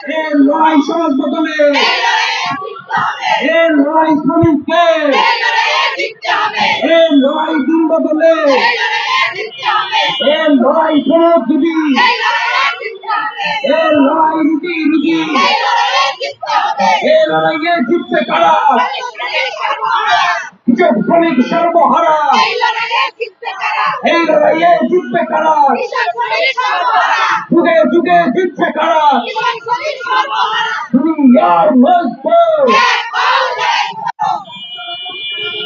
এ লড়াই সমাজ বদলে এ লড়াই শ্রমিককে এ লড়াই দিন বদলে। এ লড়াই শ্রমজীবী এ লড়াই রুটি রুটি এ লড়াইয়ে জিতবে কারা? শ্রমিক সর্বহারা। এই লড়াইয়ে জিতবে কারা? যুগে যুগে জিতবে কারা? আর মজবুত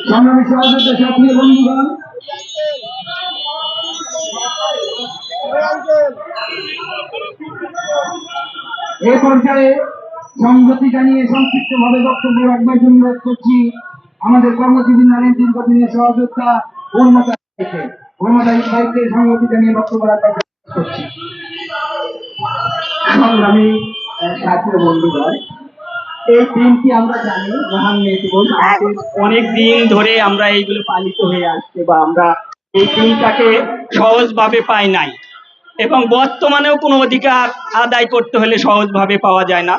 সংগ্রামী সহযোগিতা সাথী বন্ধুগণ। এ পর্যায়ে সংহতি জানিয়ে সংক্ষিপ্ত ভাবে বক্তব্য রাখবার জন্য করছি। আমাদের কর্মজীবী নারীর দীর্ঘদিনের সহযোগিতা উন্মতা উন্মতা ভাইকে সংহতি জানিয়ে বক্তব্য জন্য অনুরোধ করছি। সংগ্রামী আহ, সাথী বন্ধুগণ এই দিনটি আমরা জানি মহান অনেক দিন ধরে আমরা এইগুলো পালিত হয়ে আসছে বা আমরা এই দিনটাকে সহজভাবে পাই নাই। এবং বর্তমানেও কোনো অধিকার আদায় করতে হলে সহজভাবে পাওয়া যায় না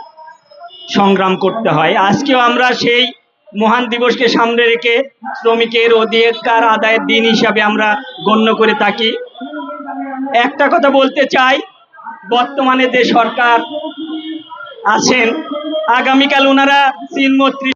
সংগ্রাম করতে হয়। আজকেও আমরা সেই মহান দিবসকে সামনে রেখে শ্রমিকের অধিকার আদায়ের দিন হিসাবে আমরা গণ্য করে থাকি। একটা কথা বলতে চাই, বর্তমানে যে সরকার আছেন, আগামীকাল ওনারা চীনমৈত্রী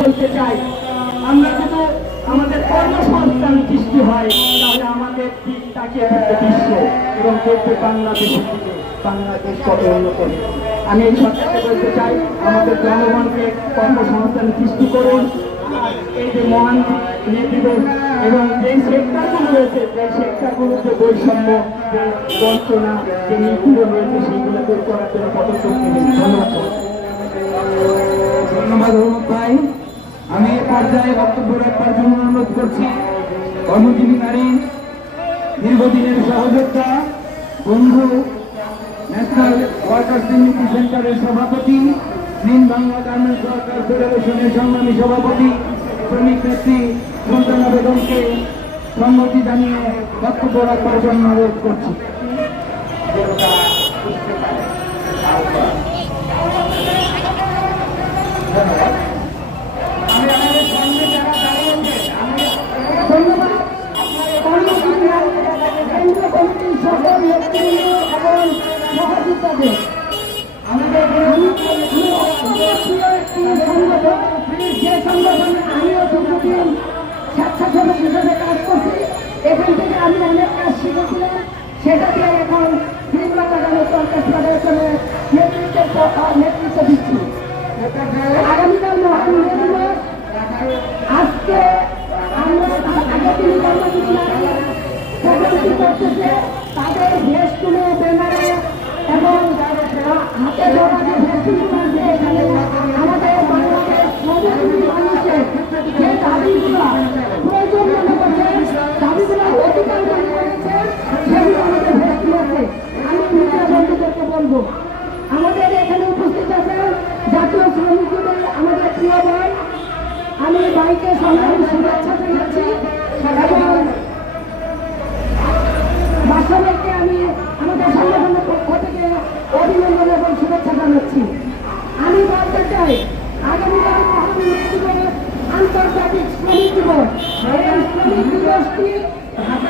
বলতে চাই আমরা যদি আমাদের কর্মসংস্থান সৃষ্টি হয় তাহলে আমাদের দিক তাকিয়ে থাকবে বিশ্ব এবং দেখবে বাংলাদেশের দিকে বাংলাদেশ কত উন্নত আমি এই সরকারকে বলতে চাই আমাদের জনগণকে কর্মসংস্থান সৃষ্টি করুন। এই যে মহান দিবস এবং যে সেক্টরগুলো রয়েছে যে সেক্টরগুলোতে বৈষম্য যে বঞ্চনা যে নীতিগুলো রয়েছে সেইগুলো দূর করার জন্য পদক্ষেপ নেবেন। ধন্যবাদ। ভাই। আমি এই পর্যায়ে বক্তব্য রাখবার জন্য অনুরোধ করছি। কর্মজীবী নারী, দীর্ঘদিনের সহযোদ্ধা, বন্ধু, ন্যাশনাল ওয়ার্কার ইউনিটি সেন্টারের সভাপতি গ্রিন বাংলা গার্মেন্টস ওয়ার্কার ফেডারেশনের সংগ্রামী সভাপতি, শ্রমিক নেত্রী সুলতানা বেগমকে সম্মতি জানিয়ে বক্তব্য রাখার জন্য অনুরোধ করছি। আমি অনেক কাজ শিখেছিলাম সেটা এখন তিনবাটা গেল সরকার ফেডারেশনের নেতৃত্বের পর- নেতৃত্ব দিচ্ছি। আগামীকাল মহান দিবস। আজকে আমরা আগে তিনি নারী প্রগতি তুলে ব্যানারে এবং হাতে ধরা যে এখানে আমাদের বাংলাদেশ মানুষের যে দাবিগুলো প্রয়োজন মনে করছে দাবিগুলো অধিকার মনে করেছে সেগুলো আমাদের ভেস তুলেছে আমি মিডিয়া বন্ধুদেরকে বলব আমাদের এখানে উপস্থিত আছে জাতীয় শ্রমিক আমাদের প্রিয় আমি ভাইকে সংগ্রামী শুভেচ্ছা জানাচ্ছি এবং বাসাবাইকে আমি আমাদের সংগঠনের পক্ষ থেকে অভিনন্দন এবং শুভেচ্ছা জানাচ্ছি আমি বলতে চাই আগামীকাল মহান মে দিবস আন্তর্জাতিক শ্রমিক দিবস এই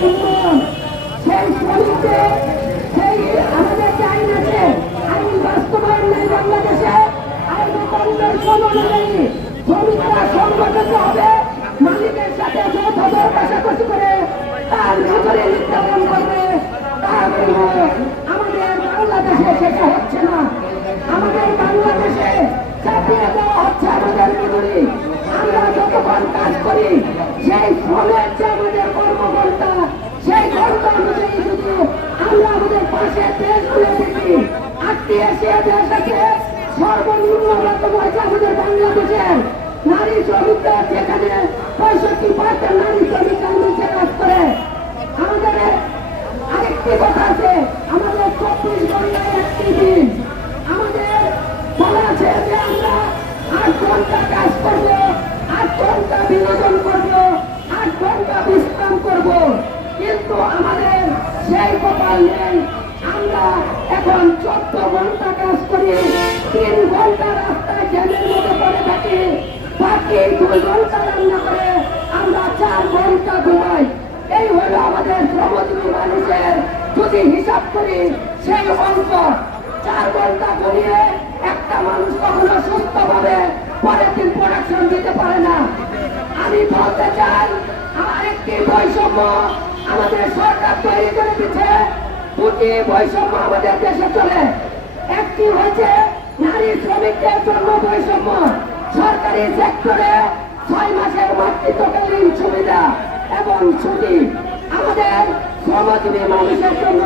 কিন্তু আমাদের আছে আইন বাস্তবায়ন নেই বাংলাদেশে আইন বন্ধের সময় নেই শ্রমিকরা সংগঠিত হবে। মালিকের সাথে যৌথ পাশাপাশি হচ্ছে না। আমাদের বাংলাদেশে চাপিয়ে দেওয়া হচ্ছে আমরা যতক্ষণ কাজ করি, সেই শ্রমের যে আমাদের কর্মঘণ্টা সেই ঘণ্টা অনুযায়ী যদি আমরা আমাদের পাশে দেশগুলো দেখি আত্মীয় সে দেশ আছে সর্বনিম্ন বেতন হয়েছে আমাদের বাংলাদেশের নারী শ্রমিকরা যেখানে পঁয়ষট্টি পার্সেন্ট নারী শ্রমিকরা নিচে কাজ করে। আমাদের আমাদের সেই কপাল নেই। আমরা এখন চোদ্দ ঘণ্টা কাজ করি, তিন ঘণ্টা রাস্তায় জ্যামের মধ্যে পড়ে থাকি, বাকি দুই ঘণ্টা রান্না করে আমরা চার ঘণ্টা ঘুমাই। এই হলো আমাদের শ্রমজীবী মানুষের যদি হিসাব করি, সেই অঙ্ক। চার ঘণ্টা ঘুরিয়ে একটা মানুষ কখনো সুস্থ ভাবে পরের দিন প্রোডাকশন দিতে পারে না। আমি বলতে চাই, আমার একটি বৈষম্য আমাদের সরকার তৈরি করে দিচ্ছে দুটি বৈষম্য আমাদের দেশে চলে। একটি হয়েছে নারী শ্রমিকদের জন্য বৈষম্য। সরকারি সেক্টরে ছয় মাসের মাতৃত্বকালীন সুবিধা এবং ছুটি। আমাদের শ্রমজীবী মানুষের জন্য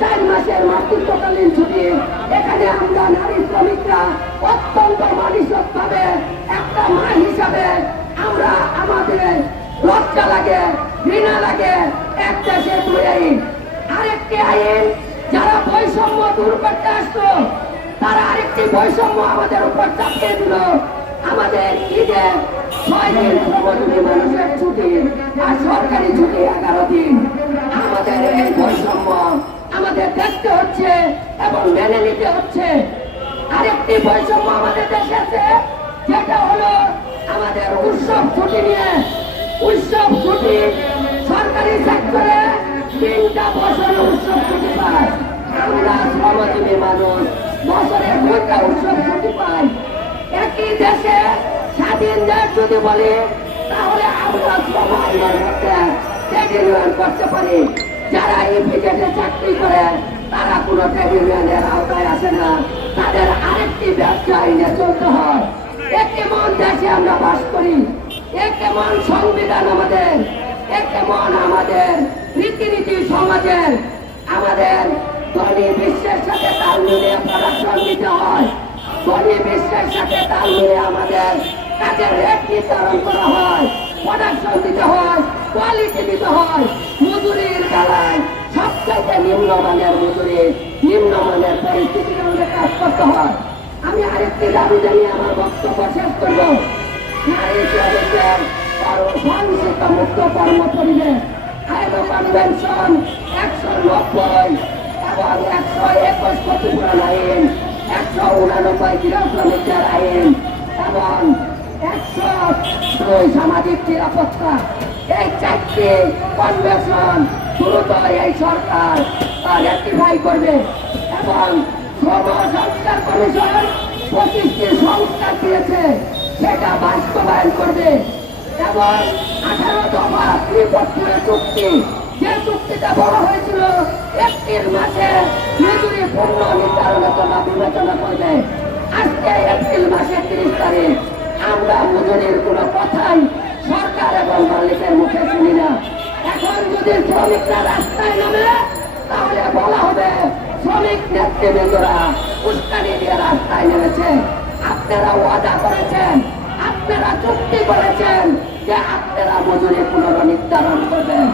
চার মাসের মাতৃত্বকালীন ছুটি। এখানে আমরা নারী শ্রমিকরা অত্যন্ত মানসিক একটা মা হিসাবে আমরা আমাদের লজ্জা লাগে, ঘৃণা লাগে, এক দেশে দুই আইন। আরেকটি আইন, যারা বৈষম্য দূর করতে আসতো তারা আরেকটি বৈষম্য আমাদের উপর চাপিয়ে দিল। আমাদের ঈদে ছয় দিন মানুষের ছুটি আর সরকারি ছুটি এগারো দিন। আমাদের এই বৈষম্য আমাদের দেখতে হচ্ছে এবং মেনে নিতে হচ্ছে। আরেকটি বৈষম্য আমাদের দেশে আছে, যেটা হলো আমাদের উৎসব ছুটি নিয়ে উৎসব ছুটি। সরকারি সেক্টরে তিনটা বছর উৎসব ছুটি পায়। আমরা শ্রমজীবী মানুষ, বছরে দুইটা উৎসব ছুটি পাই। একই দেশে স্বাধীন দেশ যদি বলে, তাহলে আমরা ট্রেড করতে পারি। যারা এই বিজেটে চাকরি করে, তারা কোনো ট্রেড ইউনিয়নের আওতায় আসে না। তাদের আরেকটি ব্যবসা আইনে চলতে হয়। এ কেমন দেশে আমরা বাস করি। এ কেমন সংবিধান আমাদের? এ কেমন আমাদের রীতিনীতি সমাজের? আমাদের ধনী বিশ্বের সাথে তাল মিলিয়ে প্রোডাকশন দিতে হয়। ধনী বিশ্বের সাথে তাল মিলিয়ে আমাদের কাজের রেট নির্ধারণ করা হয়। প্রোডাকশন দিতে হয়, কোয়ালিটি দিতে হয়। মজুরির বেলায় সবচাইতে নিম্নমানের মজুরি, নিম্নমানের পরিস্থিতিতে আমাদের কাজ করতে হয়। আমি আরেকটি দাবি জানিয়ে আমার বক্তব্য শেষ করব। আরও সহিংসিত মুক্ত কর্ম পরিবেশ আইলো কনভেনশন একশো নব্বই এবং একশো একুশ ক্ষতিপূরণ আইন একশো উনানব্বই গৃহ শ্রমিকদের আইন এবং একশো দুই সামাজিক নিরাপত্তা এই চারটি কনভেনশন দ্রুত এই সরকার রেক্টিফাই করবে এবং শ্রম সংস্কার কমিশন পঁচিশটি সংস্কার দিয়েছে সেটা বাস্তবায়ন করবে। এবং আঠারো দফা ত্রিপক্ষীয় চুক্তি। যে চুক্তিটা বড় হয়েছিল এপ্রিল মাসে মজুরি পূর্ণ নির্ধারণের জন্য বিবেচনা করবে। আজকে এপ্রিল মাসের তিরিশ তারিখ, আমরা মজুরির কোনো কথাই সরকার এবং মালিকের মুখে শুনি না। এখন যদি শ্রমিকরা রাস্তায় নামে, তাহলে বলা হবে শ্রমিক নেতৃবৃন্দরা উস্কানি দিয়ে রাস্তায় নেমেছে। আপনারা ওয়াদা করেছেন, আপনারা চুক্তি করেছেন যে আপনারা মজুরি পুনর্নির্ধারণ করবেন।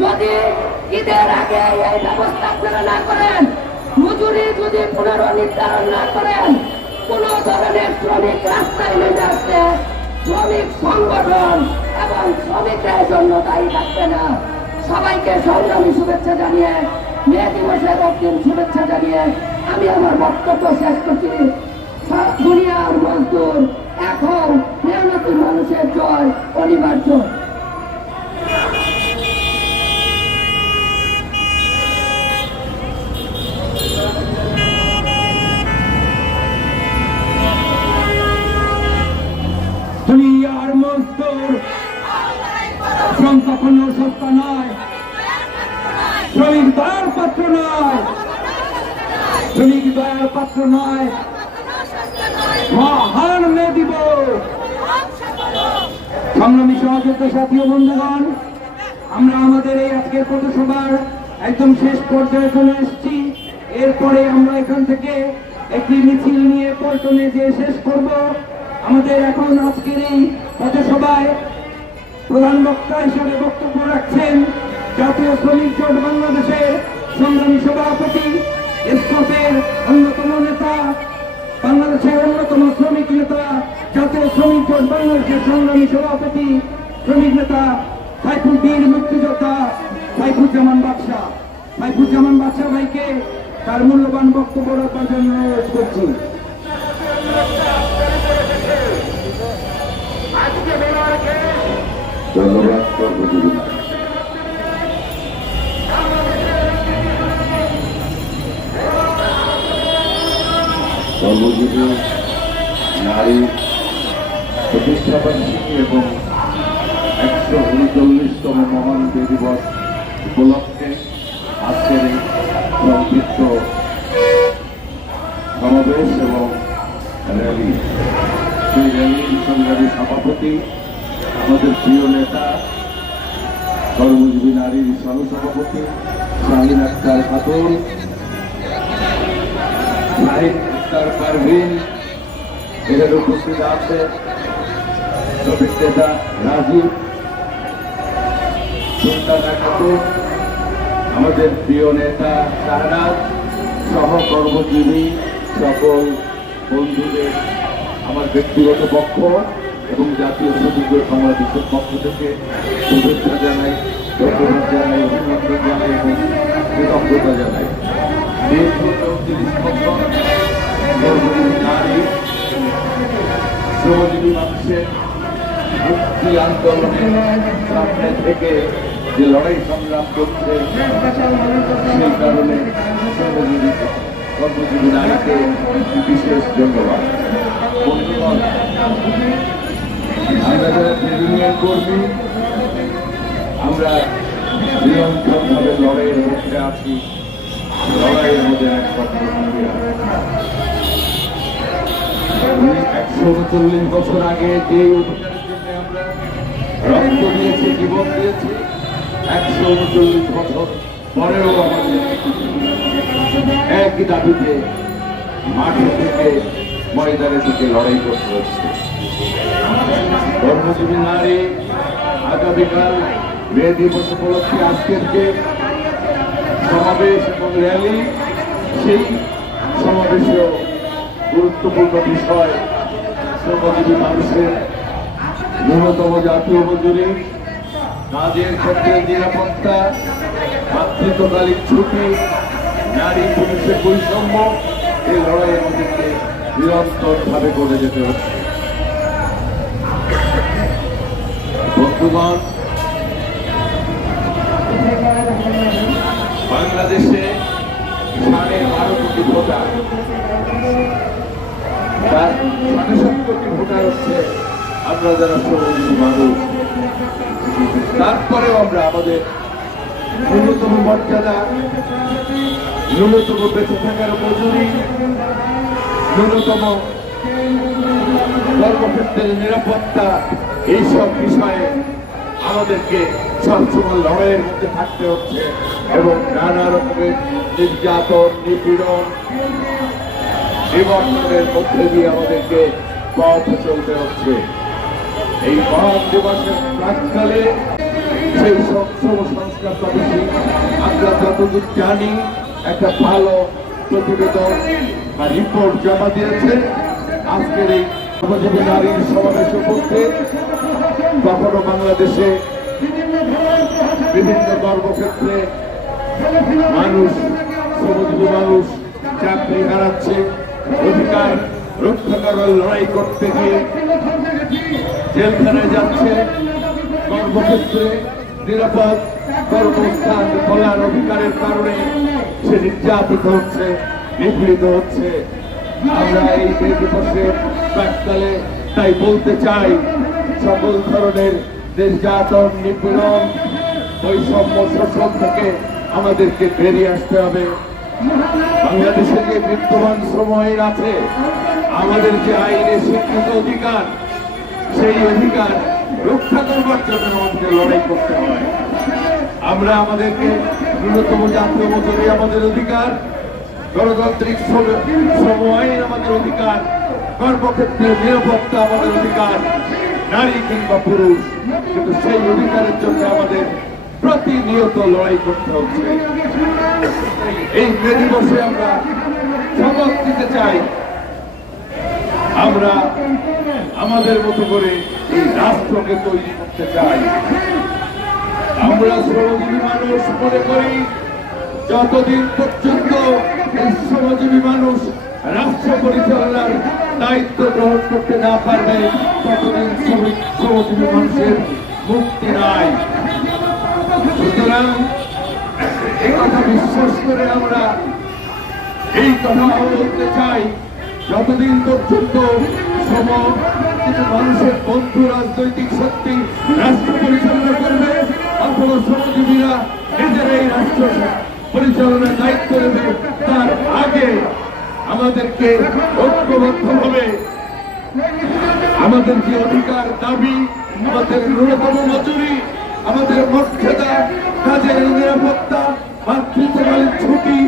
যদি ঈদের আগে এই ব্যবস্থা আপনারা না করেন, মজুরি যদি পুনর্নির্ধারণ না করেন, কোন ধরনের শ্রমিক রাস্তায় নেমে আসছে শ্রমিক সংগঠন এবং শ্রমিকদের জন্য দায়ী থাকবে না। সবাইকে সংগ্রামী শুভেচ্ছা জানিয়ে, মে দিবসের অগ্রিম শুভেচ্ছা জানিয়ে আমি আমার বক্তব্য শেষ করছি। দুনিয়ার মজদুর। এখন মেহনতি মানুষের জয় অনিবার্য। দুনিয়ার মজদুর। শ্রম কখনো নয়। শ্রমিক দয়ার পাত্র নয়। শ্রমিক দয়ার পাত্র নয়। সহযোদ্ধা সাথী বন্ধুগণ, আমরা আমাদের এই আজকের পথসভার একদম শেষ পর্যায়ে চলে এসেছি। এরপরে আমরা এখান থেকে একটি মিছিল নিয়ে পল্টনে যে শেষ করব। আমাদের এখন আজকের এই পথসভায় প্রধান বক্তা হিসেবে বক্তব্য রাখছেন জাতীয় শ্রমিক জোট বাংলাদেশের সংগ্রামী সভাপতি, এসকপের অন্যতম নেতা, বাংলাদেশের অন্যতম শ্রমিক নেতা, জাতীয় শ্রমিক জোট বাংলাদেশের সংগ্রামী সভাপতি শ্রমিক নেতা সাইফুদ্দিন মুক্তিযোদ্ধা সাইফুজ্জামান বাদশাহ। সাইফুজ্জামান বাদশাহ ভাইকে তার মূল্যবান বক্তব্য রাখবার জন্য অনুরোধ করছি। ধন্যবাদ নারী প্রতিষ্ঠাবার্ষিকী এবং একশো উনচল্লিশতম মহান দিবস উপলক্ষে আজকের এই সংক্ষিপ্ত সমাবেশ এবং র্যালি। সেই র্যালির সংগ্রামী সভাপতি, আমাদের প্রিয় নেতা কর্মজীবী নারীর সহসভাপতি, শাহিন আক্তার খাতুন, শাহিন আক্তার পারভিন, এদের উপস্থিত আছে রাজীব আমাদের প্রিয় নেতা শাহনাজ সহ কর্মজীবী সকল বন্ধুদের আমার ব্যক্তিগত পক্ষ এবং জাতীয় শ্রমিক সমাবেশের পক্ষ থেকে শুভেচ্ছা জানাই, ধন্যবাদ জানাই, অভিনন্দন জানাই এবং কৃতজ্ঞতা জানাই। শ্রমজীবী মানুষের মুক্তি আন্দোলনের সামনে থেকে যে লড়াই সংগ্রাম করছে, সেই কারণে কর্মজীবী নারীকে বিশেষ ধন্যবাদ। আমরা যারা ইউনিয়ন কর্মী, আমরা নিয়ন্ত্রণভাবে লড়াইয়ের মধ্যে আছি। লড়াইয়ের মধ্যে একশো উনচল্লিশ বছর আগে যে রক্ত দিয়েছি, জীবন দিয়েছি। একশো উনচল্লিশ বছর পরেও আমাদের একই দাবিতে মাঠে থেকে ময়দানে থেকে লড়াই করতে হচ্ছে। কর্মজীবী নারী, আগামীকাল মে দিবস উপলক্ষে আজকের যে সমাবেশ এবং র্যালি, সেই সমাবেশেও গুরুত্বপূর্ণ বিষয় শ্রমজীবী মানুষের ন্যূনতম জাতীয় মজুরি, কাজের ক্ষেত্রে নিরাপত্তা, মাতৃত্বকালীন ছুটি, নারী পুরুষের বৈষম্য এই লড়াই আমাদেরকে নিরন্তরভাবে করে যেতে হচ্ছে। বন্ধুগণ, বাংলাদেশে সাড়ে বারো কোটি ভোটার। তার সাড়ে সাত কোটি ভোটার হচ্ছে আমরা যারা শ্রমজীবী মানুষ, তারপরেও আমরা আমাদের ন্যূনতম মর্যাদা, ন্যূনতম বেঁচে থাকার মজুরি, ন্যূনতম কর্মক্ষেত্রের নিরাপত্তা, এইসব বিষয়ে আমাদেরকে সবসময় লড়াইয়ের মধ্যে থাকতে হচ্ছে এবং নানা রকমের নির্যাতন, নিপীড়ন, নিবন্ধনের মধ্যে দিয়ে আমাদেরকে পথ চলতে হচ্ছে। এই মহান দিবসের প্রাককালে সেই সক্ষম সংস্কার কমিটি, আমরা যতদূর জানি, একটা ভালো প্রতিবেদন বা রিপোর্ট জমা দিয়েছে। আজকের এই শ্রমজীবী নারীর সমাবেশ করতে কখনো বাংলাদেশে বিভিন্ন কর্মক্ষেত্রে মানুষ শ্রমজীবী মানুষ চাকরি হারাচ্ছে, অধিকার রক্ষা করার লড়াই করতে গিয়ে জেলখানায় যাচ্ছে কর্মক্ষেত্রে নিরাপদ কর্মস্থান খোলার অধিকারের কারণে সে নির্যাতিত হচ্ছে, নিপীড়িত হচ্ছে। আমরা এই মে দিবসের প্রাককালে তাই বলতে চাই, সকল ধরনের নির্যাতন, নিপীড়ন, বৈষম্য, শোষণ থেকে আমাদেরকে বেরিয়ে আসতে হবে। বাংলাদেশে যে বিদ্যমান সময় আছে, আমাদের যে আইনে স্বীকৃত অধিকার সেই অধিকার রক্ষা করবার জন্য আমাদেরকে লড়াই করতে হয়। আমরা আমাদেরকে ন্যূনতম জাতীয় মজুরি আমাদের অধিকার, গণতান্ত্রিক শ্রম- আইন আমাদের অধিকার, কর্মক্ষেত্রে নিরাপত্তা আমাদের অধিকার, নারী কিংবা পুরুষ। কিন্তু সেই অধিকারের জন্য আমাদের প্রতিনিয়ত লড়াই করতে হচ্ছে। এই মে দিবসে আমরা শপথ দিতে চাই। আমরা আমাদের মতো করে এই রাষ্ট্রকে তৈরি করতে চাই। আমরা শ্রমজীবী মানুষ মনে করি, যতদিন পর্যন্ত এই শ্রমজীবী মানুষ রাষ্ট্র পরিচালনার দায়িত্ব গ্রহণ করতে না পারবে, ততদিন শ্রমিক, শ্রমজীবী মানুষের মুক্তি নাই। সুতরাং এই কথা বিশ্বাস করে আমরা এই কথা বলতে চাই, যতদিন পর্যন্ত সম কিন্তু মানুষের বন্ধু, রাজনৈতিক শক্তি, রাষ্ট্র পরিচালনা করবে অথবা শ্রমজীবীরা নিজেরাই রাষ্ট্র পরিচালনার দায়িত্ব নেবে। তার আগে আমাদেরকে ঐক্যবদ্ধভাবে আমাদের যে অধিকার দাবি, আমাদের ন্যূনতম মজুরি, আমাদের মর্যাদা, কাজের নিরাপত্তা, মাতৃত্বকালীন ছুটি,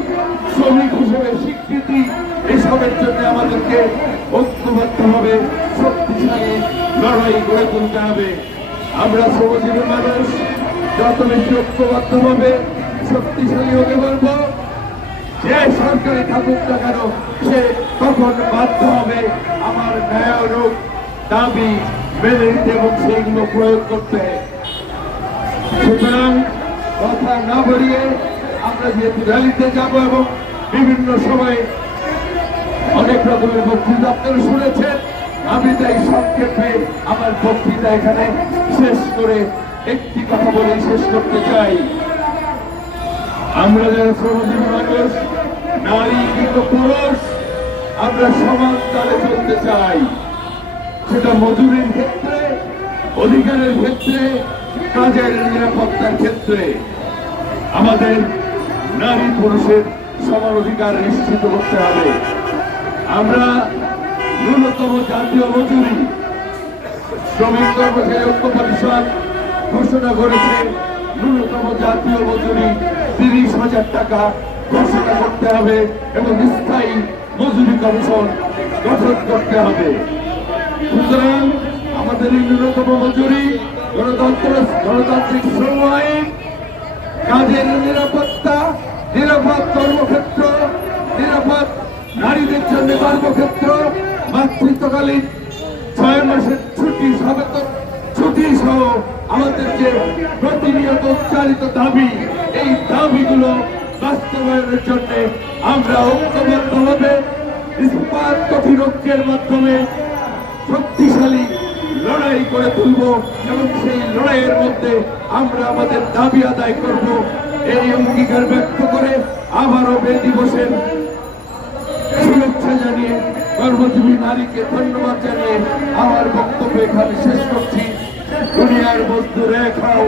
শ্রমিক হিসেবে স্বীকৃতি, এসবের জন্য আমাদেরকে ঐক্যবদ্ধভাবে শক্তিশালী লড়াই গড়ে তুলতে হবে। আমরা শ্রমজীবী মানুষ, যত বেশি ঐক্যবদ্ধভাবে শক্তিশালী হতে পারব। যে সরকারি থাকুক না কেন, সে তখন বাধ্য হবে আমার ন্যায়ানুক দাবি মেনে নিতে এবং সেইগুলো প্রয়োগ করতে। সুতরাং কথা না বলিয়ে আমরা যেহেতু র্যালিতে যাব এবং বিভিন্ন সময় অনেক রকমের বক্তৃতা আপনারা শুনেছেন। আমি তাই সংক্ষেপে আমার বক্তৃতা এখানে শেষ করে একটি কথা বলে শেষ করতে চাই। আমরা যারা শ্রমজীবী মানুষ, নারী কিন্তু পুরুষ, আমরা সমান তালে চলতে চাই। সেটা মজুরির ক্ষেত্রে, অধিকারের ক্ষেত্রে, কাজের নিরাপত্তার ক্ষেত্রে। আমাদের নারী পুরুষের সমান অধিকার নিশ্চিত করতে হবে। আমরা ন্যূনতম জাতীয় মজুরি শ্রমিক কর্মচারী ঐক্য পরিষদ ঘোষণা করেছে। ন্যূনতম জাতীয় মজুরি তিরিশ হাজার টাকা ঘোষণা করতে হবে এবং স্থায়ী মজুরি কমিশন গঠন করতে হবে। সুতরাং আমাদের এই ন্যূনতম মজুরি গণতন্ত্র গণতান্ত্রিক শ্রম আইন কাজের নিরাপত্তা, নিরাপদ কর্মক্ষেত্র, নিরাপদ নারীদের জন্য কর্মক্ষেত্র, মাতৃত্বকালীন ছয় মাসের ছুটি সবেতন ছুটি সহ আমাদের যে প্রতিনিয়ত উচ্চারিত দাবি। এই দাবিগুলো বাস্তবায়নের জন্য আমরা ঐক্যবদ্ধ হবে ইস্পাত মাধ্যমে শক্তিশালী লড়াই করে তুলব এবং সেই লড়াইয়ের মধ্যে আমরা আমাদের দাবি আদায় করব। এই অঙ্গীকার ব্যক্ত করে আবারও মে দিবসের শুভেচ্ছা জানিয়ে কর্মজীবী নারীকে ধন্যবাদ জানিয়ে আমার বক্তব্য এখানে শেষ করছি। দুনিয়ার বস্তু রেখাও